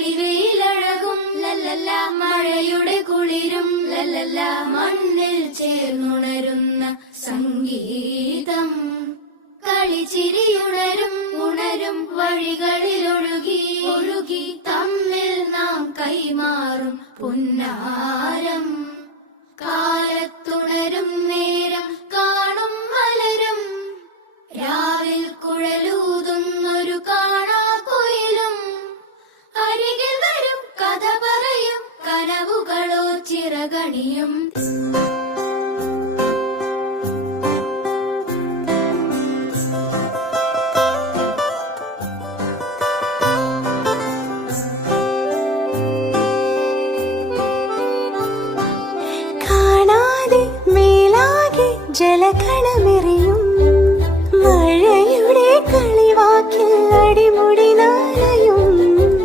തെളിവെയിലഴകും ലല്ലല്ല, മഴയുടെ കുളിരും ലല്ലല്ല, മണ്ണിൽ ചേർന്നുണരുന്ന സംഗീതം. കളിച്ചിരിയുണരും ഉണരും വഴികളിൽ ഒഴുകി ഒഴുകി തമ്മിൽ നാം കൈമാറും പുന്നാരം. കാലത്തുണരും നേരം കാണും മലരും, രാവിൽ കുഴലൂതുന്നൊരു കാണാക്കുയിലും. അരികിൽ വരും കഥ പറയും കനവുകളോ ചിറകണിയും. ജലകണമെറിയും